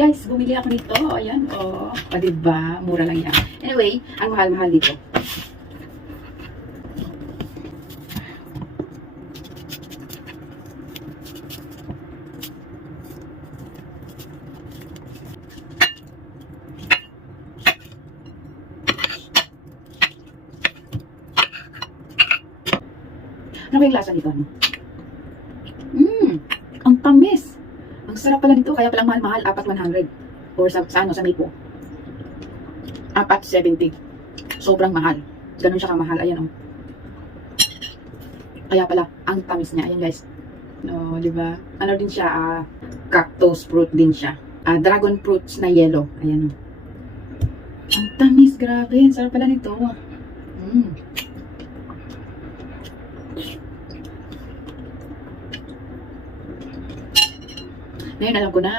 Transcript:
Guys, bumili ako nito. Ayan, oh. Diba? Mura lang yan. Anyway, ang mahal-mahal dito. Ano ba yung lasa nito? Ang tamis. Ang sarap pala nito. Kaya palang mahal-mahal. 4,100. Or sa Maypo. 4,70. Sobrang mahal. Ganun siya kamahal. Ayan, oh. Kaya pala, ang tamis niya. Ayan, guys. No, di ba? Ano din siya? Cactus fruit din siya. Dragon fruits na yellow. Ayan, oh. Ang tamis. Grabe. Ang sarap pala nito. Ngayon alam ko na